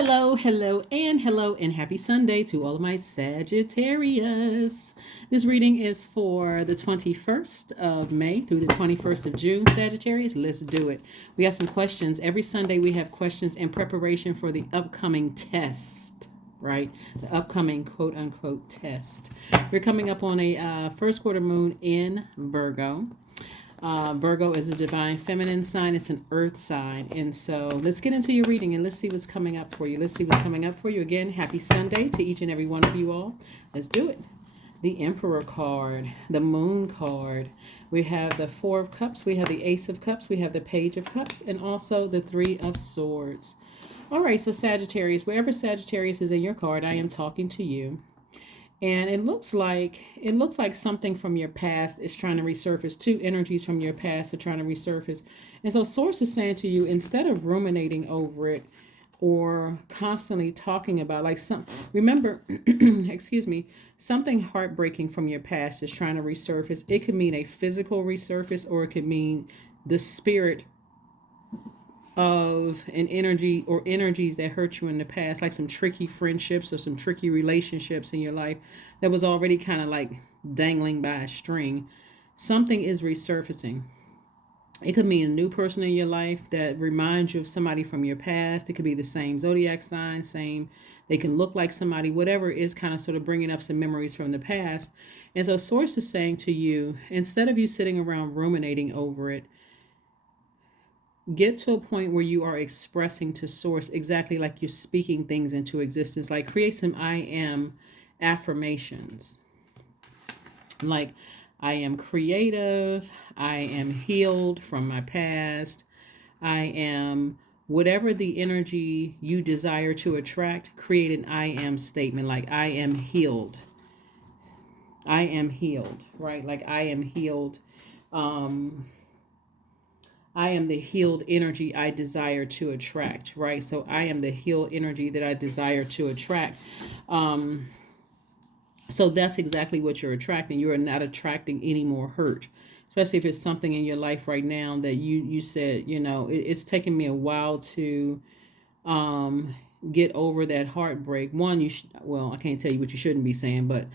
Hello, and happy Sunday to all of my Sagittarius. This reading is for the 21st of May through the 21st of June, Sagittarius. Let's do it. We have some questions. Every Sunday we have questions in preparation for the upcoming test, right? The upcoming quote unquote test. We're coming up on a first quarter moon in Virgo. Virgo is a divine feminine sign. It's an earth sign. And so let's get into your reading and let's see what's coming up for you. Again, happy Sunday to each and every one of you all. Let's do it. The Emperor card, the Moon card. We have the Four of Cups. We have the Ace of Cups. We have the Page of Cups and also the Three of Swords. All right, so Sagittarius, wherever Sagittarius is in your card, I am talking to you. And it looks like something from your past is trying to resurface. Two energies from your past are trying to resurface. And so Source is saying to you, instead of ruminating over it or constantly talking about remember, excuse me, something heartbreaking from your past is trying to resurface. It could mean a physical resurface or it could mean the spirit of an energy or energies that hurt you in the past, like some tricky friendships or some tricky relationships in your life that was already kind of like dangling by a string. Something is resurfacing. It could mean a new person in your life that reminds you of somebody from your past. It could be the same zodiac sign, they can look like somebody, whatever is kind of sort of bringing up some memories from the past. And so Source is saying to you, instead of you sitting around ruminating over it, get to a point where you are expressing to Source exactly like you're speaking things into existence. Like create some I am affirmations. Like I am creative. I am healed from my past. I am whatever the energy you desire to attract. Create an I am statement like I am healed. I am healed, right? Like I am healed. I am the healed energy I desire to attract, right? So I am the healed energy that I desire to attract. So that's exactly what you're attracting. You are not attracting any more hurt, especially if it's something in your life right now that you said, it's taken me a while to get over that heartbreak. One, I can't tell you what you shouldn't be saying, but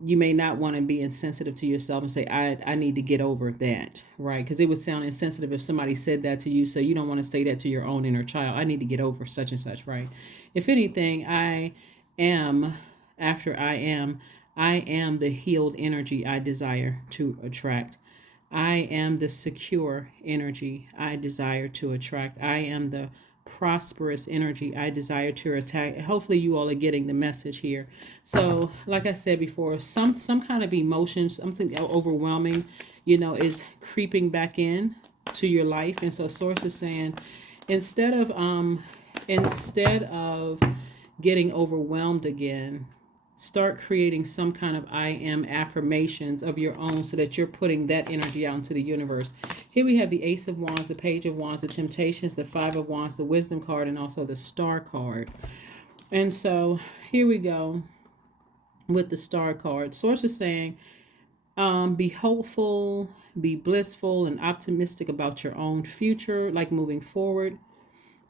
you may not want to be insensitive to yourself and say, I need to get over that, right? Because it would sound insensitive if somebody said that to you. So you don't want to say that to your own inner child. I need to get over such and such, right? If anything, I am the healed energy I desire to attract. I am the secure energy I desire to attract. I am the prosperous energy I desire to attack. Hopefully you all are getting the message here. So like I said before, some kind of emotion, something overwhelming, is creeping back in to your life. And so Source is saying, instead of getting overwhelmed again, start creating some kind of I am affirmations of your own so that you're putting that energy out into the universe. Here we have the Ace of Wands, the Page of Wands, the Temptations, the Five of Wands, the Wisdom card, and also the Star card. And so here we go with the Star card. Source is saying, be hopeful, be blissful, and optimistic about your own future, like moving forward.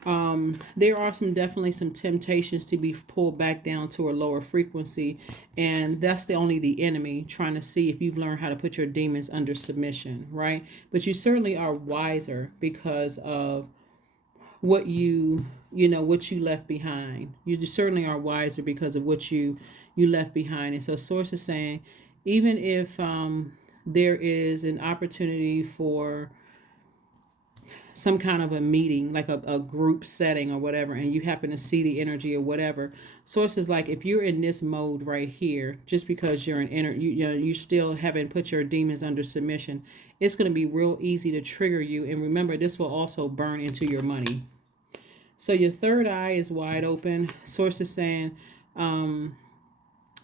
There are definitely some temptations to be pulled back down to a lower frequency, and that's the enemy trying to see if you've learned how to put your demons under submission, right? But you certainly are wiser because of what you left behind. You certainly are wiser because of what you left behind. And so Source is saying, even if there is an opportunity for some kind of a meeting, like a group setting or whatever, and you happen to see the energy or whatever, Source is like, if you're in this mode right here, just because you're you still haven't put your demons under submission, it's going to be real easy to trigger you. And remember, this will also burn into your money. So your third eye is wide open. Source is saying,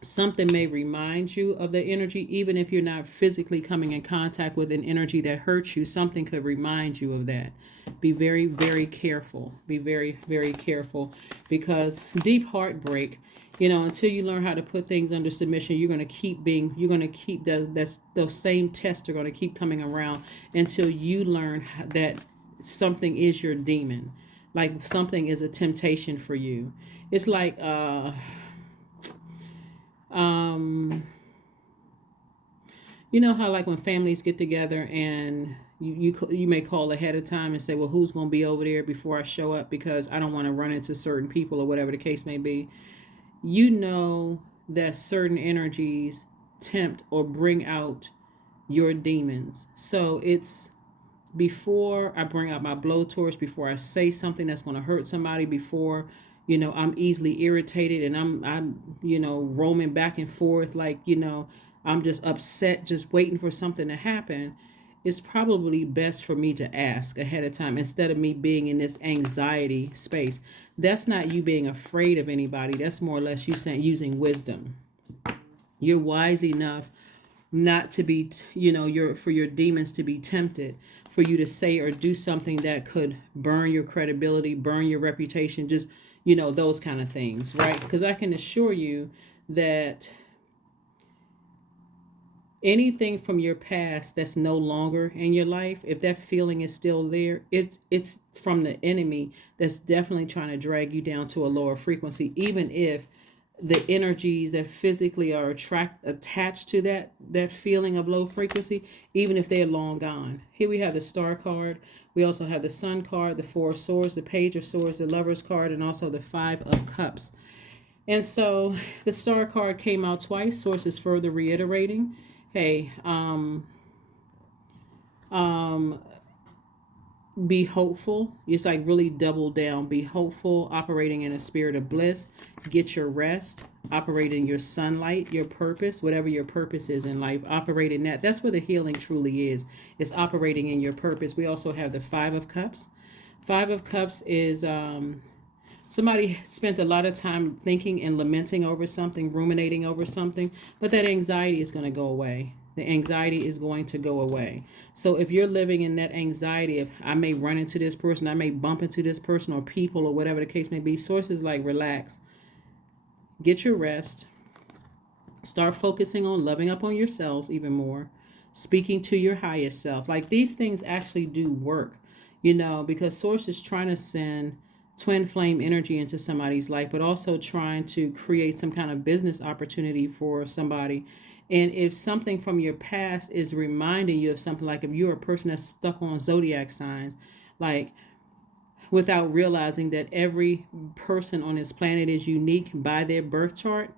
something may remind you of the energy, even if you're not physically coming in contact with an energy that hurts you. Something could remind you of that. Be very, very careful. Be very, very careful, because deep heartbreak, until you learn how to put things under submission, you're going to keep those same tests are going to keep coming around until you learn that something is your demon. like something is a temptation for you. It's like um you know how like when families get together and you may call ahead of time and say, well, who's going to be over there before I show up because I don't want to run into certain people or whatever the case may be. You know that certain energies tempt or bring out your demons. So it's before I bring out my blowtorch, before I say something that's going to hurt somebody, before I'm easily irritated and I'm roaming back and forth like I'm just upset, just waiting for something to happen. It's probably best for me to ask ahead of time instead of me being in this anxiety space. That's not you being afraid of anybody. That's more or less you saying using wisdom. You're wise enough not to be, for your demons to be tempted, for you to say or do something that could burn your credibility, burn your reputation, just, those kind of things, right? Because I can assure you that anything from your past that's no longer in your life, if that feeling is still there, it's from the enemy that's definitely trying to drag you down to a lower frequency, even if the energies that physically are attached to that feeling of low frequency, even if they're long gone. Here we have the Star card. We also have the Sun card, the Four of Swords, the Page of Swords, the Lover's card, and also the Five of Cups. And so the Star card came out twice. Source is further reiterating, hey, be hopeful. It's like really double down. Be hopeful, operating in a spirit of bliss. Get your rest. Operate in your sunlight, your purpose, whatever your purpose is in life. Operate in that. That's where the healing truly is. It's operating in your purpose. We also have the Five of Cups. Five of Cups is somebody spent a lot of time thinking and lamenting over something, ruminating over something, but that anxiety is going to go away. The anxiety is going to go away. So if you're living in that anxiety of I may run into this person, I may bump into this person or people or whatever the case may be, sources like relax, get your rest, start focusing on loving up on yourselves even more, speaking to your highest self. Like these things actually do work, because source is trying to send twin flame energy into somebody's life, but also trying to create some kind of business opportunity for somebody. And if something from your past is reminding you of something, like if you're a person that's stuck on zodiac signs, like without realizing that every person on this planet is unique by their birth chart,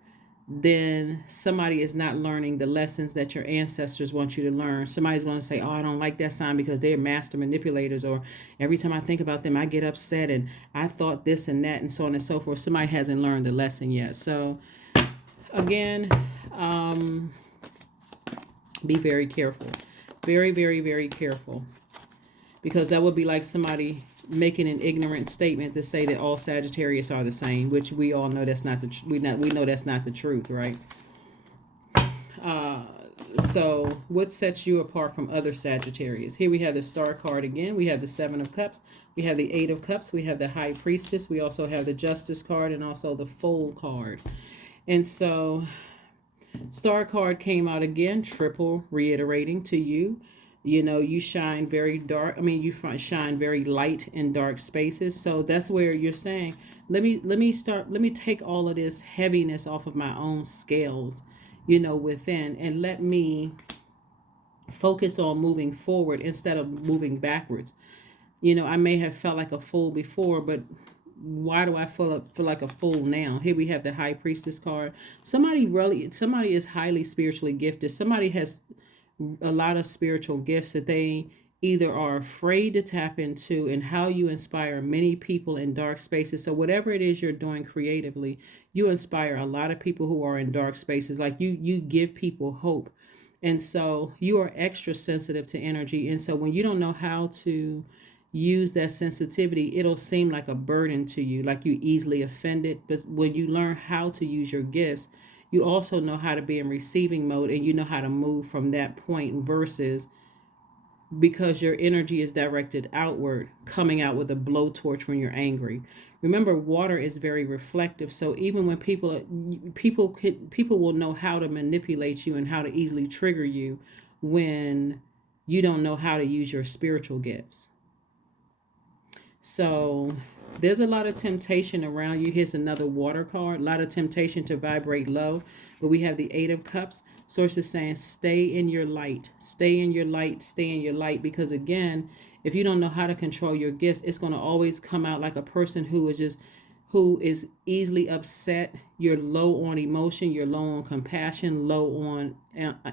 then somebody is not learning the lessons that your ancestors want you to learn. Somebody's going to say, oh, I don't like that sign because they're master manipulators, or every time I think about them, I get upset and I thought this and that and so on and so forth. Somebody hasn't learned the lesson yet. So again, be very careful. Very, very, very careful. Because that would be like somebody making an ignorant statement to say that all Sagittarius are the same, which we all know that's not we know that's not the truth, right? So what sets you apart from other Sagittarius? Here we have the Star card again. We have the Seven of Cups. We have the Eight of Cups. We have the High Priestess. We also have the Justice card and also the Fool card. And so Star card came out again, triple reiterating to you. You shine very dark. You shine very light in dark spaces. So that's where you're saying, let me take all of this heaviness off of my own scales, within, and let me focus on moving forward instead of moving backwards. I may have felt like a fool before, but why do I feel like a fool now? Here we have the High Priestess card. Somebody is highly spiritually gifted. Somebody has a lot of spiritual gifts that they either are afraid to tap into, and how you inspire many people in dark spaces. So whatever it is you're doing creatively, you inspire a lot of people who are in dark spaces. Like you give people hope. And so you are extra sensitive to energy. And so when you don't know how to use that sensitivity, it'll seem like a burden to you, like you easily offended. But when you learn how to use your gifts, you also know how to be in receiving mode, and you know how to move from that point, versus because your energy is directed outward, coming out with a blowtorch when you're angry. Remember, water is very reflective. So even when people will know how to manipulate you and how to easily trigger you when you don't know how to use your spiritual gifts. So There's a lot of temptation around you. Here's another water card. A lot of temptation to vibrate low. But we have the Eight of Cups. Source is saying stay in your light. Stay in your light. Stay in your light. Because again, if you don't know how to control your gifts, it's going to always come out like a person who is easily upset. You're low on emotion. You're low on compassion. Low on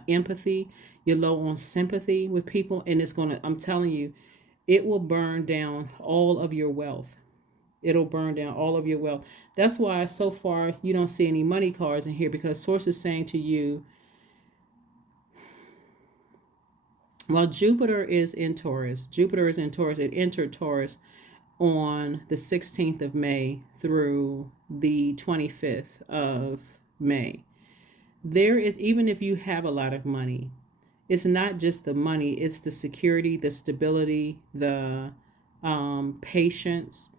empathy. You're low on sympathy with people. And it's going to, I'm telling you, it will burn down all of your wealth. It'll burn down all of your wealth. That's why so far you don't see any money cards in here, because source is saying to you, while Jupiter is in Taurus, it entered Taurus on the 16th of May through the 25th of May. There is, even if you have a lot of money, it's not just the money, it's the security, the stability, the patience.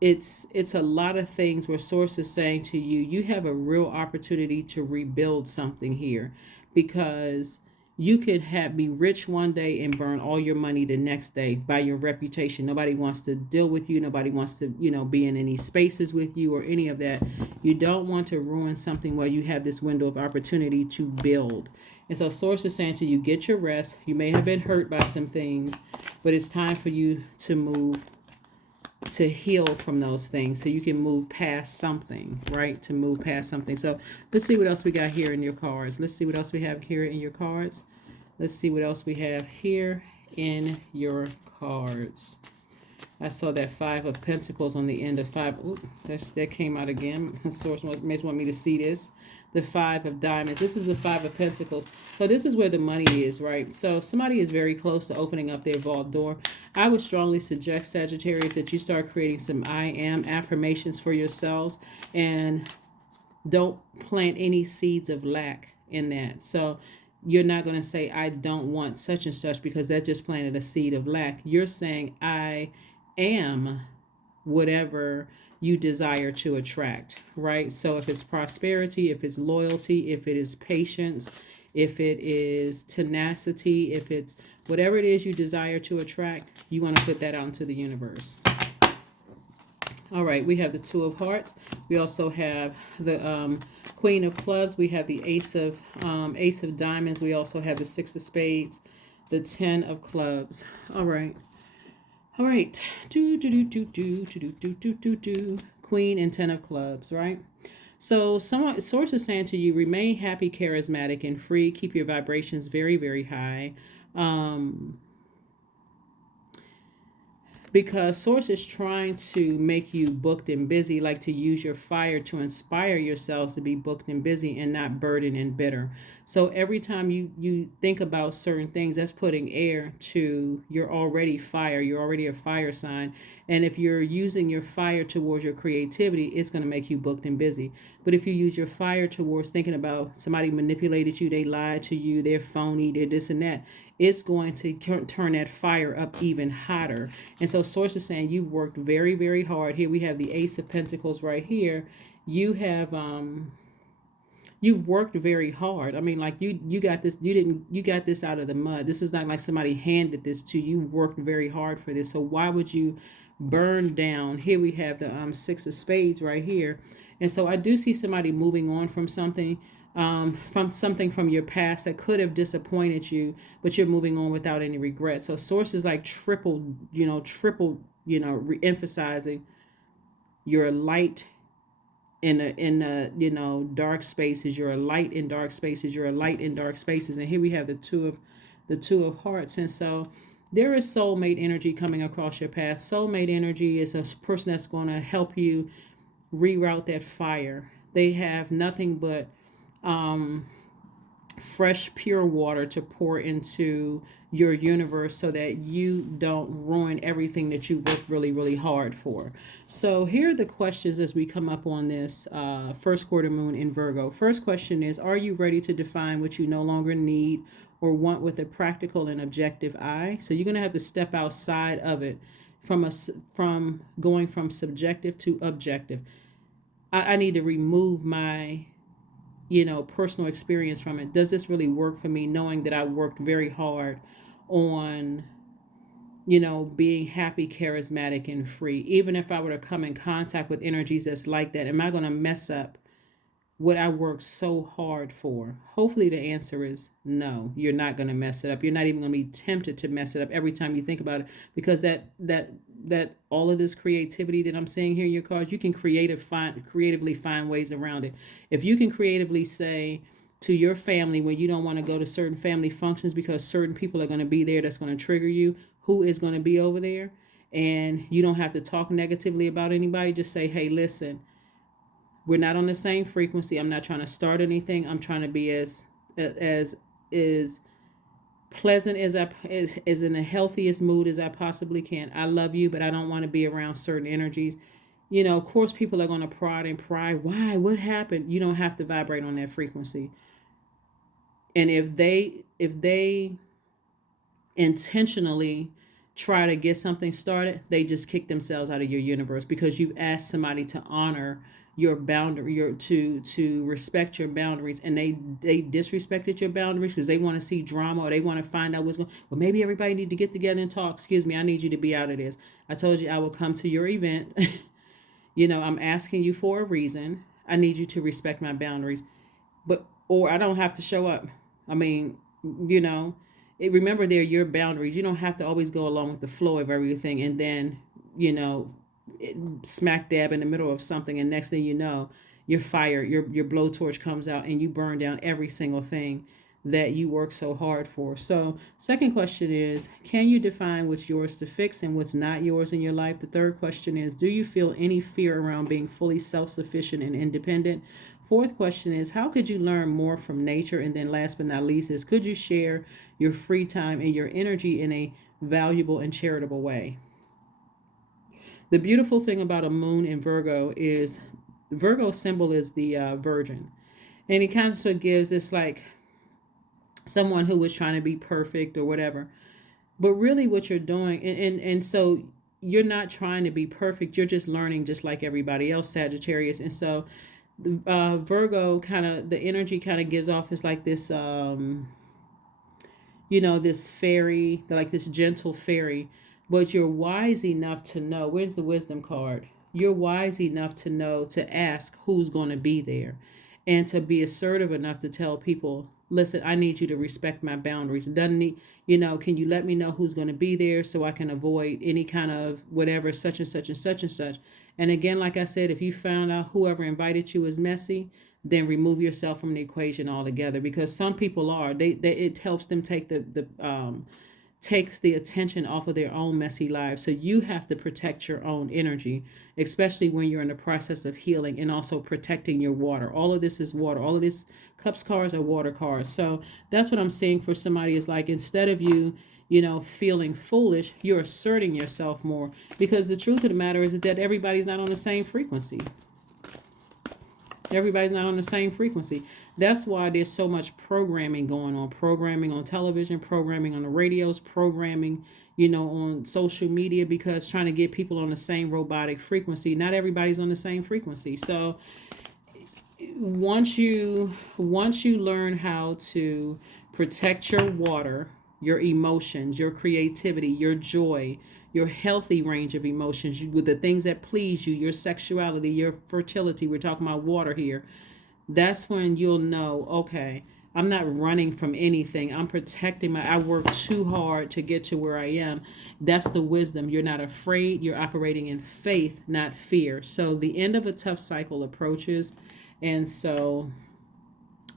It's a lot of things where source is saying to you, you have a real opportunity to rebuild something here, because you could be rich one day and burn all your money the next day by your reputation. Nobody wants to deal with you. Nobody wants to, be in any spaces with you or any of that. You don't want to ruin something while you have this window of opportunity to build. And so source is saying to you, get your rest. You may have been hurt by some things, but it's time for you to move, to heal from those things so you can move past something, right? To move past something. So let's see what else we got here in your cards. Let's see what else we have here in your cards. Let's see what else we have here in your cards. I saw that Five of Pentacles on the end of five. Ooh, that came out again. Source may want me to see this. The Five of Diamonds. This is the Five of Pentacles. So this is where the money is, right? So somebody is very close to opening up their vault door. I would strongly suggest, Sagittarius, that you start creating some I am affirmations for yourselves, and don't plant any seeds of lack in that. So you're not going to say, I don't want such and such, because that just planted a seed of lack. You're saying, I am whatever you desire to attract, right? So if it's prosperity, if it's loyalty, if it is patience, if it is tenacity, if it's whatever it is you desire to attract, you want to put that out into the universe. All right, we have the Two of Hearts. We also have the Queen of Clubs. We have the Ace of Diamonds. We also have the Six of Spades, the Ten of Clubs. All right. All right. Queen and Ten of Clubs, right? So source is saying to you, remain happy, charismatic, and free. Keep your vibrations very, very high. Because source is trying to make you booked and busy, like to use your fire to inspire yourselves to be booked and busy and not burdened and bitter. So every time you think about certain things, that's putting air to, you're already fire. You're already a fire sign. And if you're using your fire towards your creativity, it's going to make you booked and busy. But if you use your fire towards thinking about somebody manipulated you, they lied to you, they're phony, they're this and that, it's going to turn that fire up even hotter. And so source is saying you've worked very, very hard. Here we have the Ace of Pentacles right here. You have you've worked very hard. I mean, like you got this, you got this out of the mud. This is not like somebody handed this to you. You worked very hard for this. So why would you burn down? Here we have the Six of Spades right here. And so I do see somebody moving on from something. From your past that could have disappointed you, but you're moving on without any regret. So source is like triple, re-emphasizing you're a light in a dark spaces. You're a light in dark spaces. You're a light in dark spaces. And here we have the two of Hearts. And so there is soulmate energy coming across your path. Soulmate energy is a person that's going to help you reroute that fire. They have nothing but fresh, pure water to pour into your universe so that you don't ruin everything that you worked really, really hard for. So here are the questions as we come up on this first quarter moon in Virgo. First question is, are you ready to define what you no longer need or want with a practical and objective eye? So you're going to have to step outside of it from going from subjective to objective. I need to remove my personal experience from it. Does this really work for me, knowing that I worked very hard on being happy, charismatic, and free. Even if I were to come in contact with energies that's like that, am I going to mess up what I worked so hard for? Hopefully the answer is no. You're not going to mess it up. You're not even going to be tempted to mess it up every time you think about it, because that all of this creativity that I'm seeing here in your cards, you can creatively find ways around it. If you can creatively say to your family when you don't want to go to certain family functions because certain people are going to be there that's going to trigger you, who is going to be over there, and you don't have to talk negatively about anybody, just say, hey, listen, we're not on the same frequency. I'm not trying to start anything. I'm trying to be as pleasant as as in the healthiest mood as I possibly can. I love you, but I don't want to be around certain energies. Of course, people are going to prod and pry. Why? What happened? You don't have to vibrate on that frequency. And if they intentionally try to get something started, they just kick themselves out of your universe, because you've asked somebody to honor your boundary, to respect your boundaries, and they disrespected your boundaries because they want to see drama, or they want to find out what's going. Well, maybe everybody need to get together and talk. Excuse me, I need you to be out of this. I told you I will come to your event. I'm asking you for a reason. I need you to respect my boundaries, or I don't have to show up. I mean, remember, they're your boundaries. You don't have to always go along with the flow of everything, and then smack dab in the middle of something, and next thing you know, you're fired. Your blowtorch comes out and you burn down every single thing that you work so hard for. So, second question is, can you define what's yours to fix and what's not yours in your life? The third question is, do you feel any fear around being fully self-sufficient and independent? Fourth question is, how could you learn more from nature? And then last but not least is, could you share your free time and your energy in a valuable and charitable way? The beautiful thing about a moon in Virgo is Virgo symbol is the Virgin. And it kind of gives this like someone who was trying to be perfect or whatever. But really what you're doing, and so you're not trying to be perfect. You're just learning just like everybody else, Sagittarius. And so Virgo the energy kind of gives off as like this, this fairy, like this gentle fairy. But you're wise enough to know, where's the wisdom card? You're wise enough to know to ask who's going to be there, and to be assertive enough to tell people, listen, I need you to respect my boundaries. Doesn't need, can you let me know who's going to be there so I can avoid any kind of whatever, such and such and such and such. And again, like I said, if you found out whoever invited you is messy, then remove yourself from the equation altogether, because some people are, it helps them take takes the attention off of their own messy lives. So you have to protect your own energy, especially when you're in the process of healing, and also protecting your water. All of this is water. All of this cups cards are water cards. So that's what I'm seeing for somebody, is like, instead of you feeling foolish, you're asserting yourself more, because the truth of the matter is that everybody's not on the same frequency. Everybody's not on the same frequency. That's why there's so much programming going on. Programming on television, programming on the radios, programming, on social media, because trying to get people on the same robotic frequency. Not everybody's on the same frequency. So once you learn how to protect your water, your emotions, your creativity, your joy, your healthy range of emotions, with the things that please you, your sexuality, your fertility, we're talking about water here, that's when you'll know, okay, I'm not running from anything. I'm protecting I work too hard to get to where I am. That's the wisdom. You're not afraid. You're operating in faith, not fear. So the end of a tough cycle approaches. And so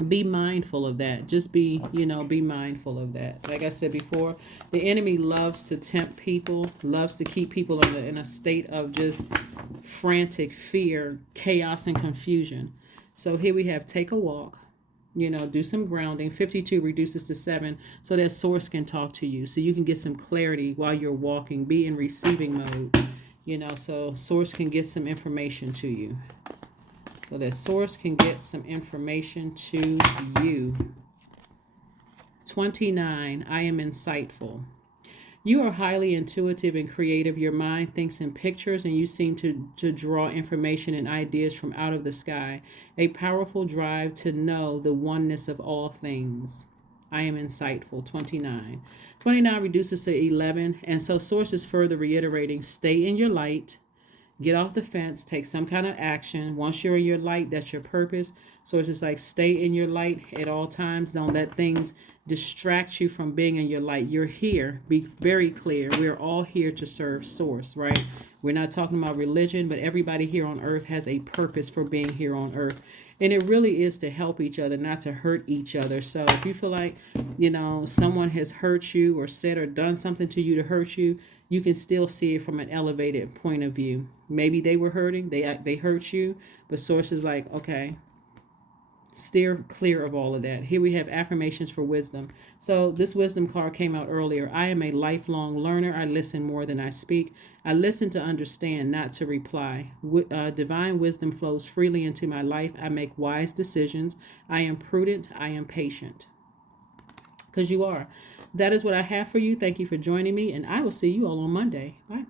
be mindful of that. Just be mindful of that. Like I said before, the enemy loves to tempt people, loves to keep people in a state of just frantic fear, chaos, and confusion. So here we have take a walk, do some grounding. 52 reduces to 7 so that source can talk to you, so you can get some clarity while you're walking. Be in receiving mode, so source can get some information to you. So that source can get some information to you. 29, I am insightful. You are highly intuitive and creative. Your mind thinks in pictures, and you seem to draw information and ideas from out of the sky. A powerful drive to know the oneness of all things. I am insightful. 29. 29 reduces to 11. And so source is further reiterating, stay in your light. Get off the fence, take some kind of action. Once you're in your light, that's your purpose. So it's just like stay in your light at all times. Don't let things distract you from being in your light. You're here. Be very clear. We're all here to serve source, right? We're not talking about religion, but everybody here on earth has a purpose for being here on earth. And it really is to help each other, not to hurt each other. So if you feel like, someone has hurt you or said or done something to you to hurt you, you can still see it from an elevated point of view. Maybe they were hurting, they hurt you, but source is like, okay, steer clear of all of that. Here we have affirmations for wisdom. So this wisdom card came out earlier. I am a lifelong learner. I listen more than I speak. I listen to understand, not to reply. Divine wisdom flows freely into my life. I make wise decisions. I am prudent. I am patient. Because you are. That is what I have for you. Thank you for joining me, and I will see you all on Monday. Bye.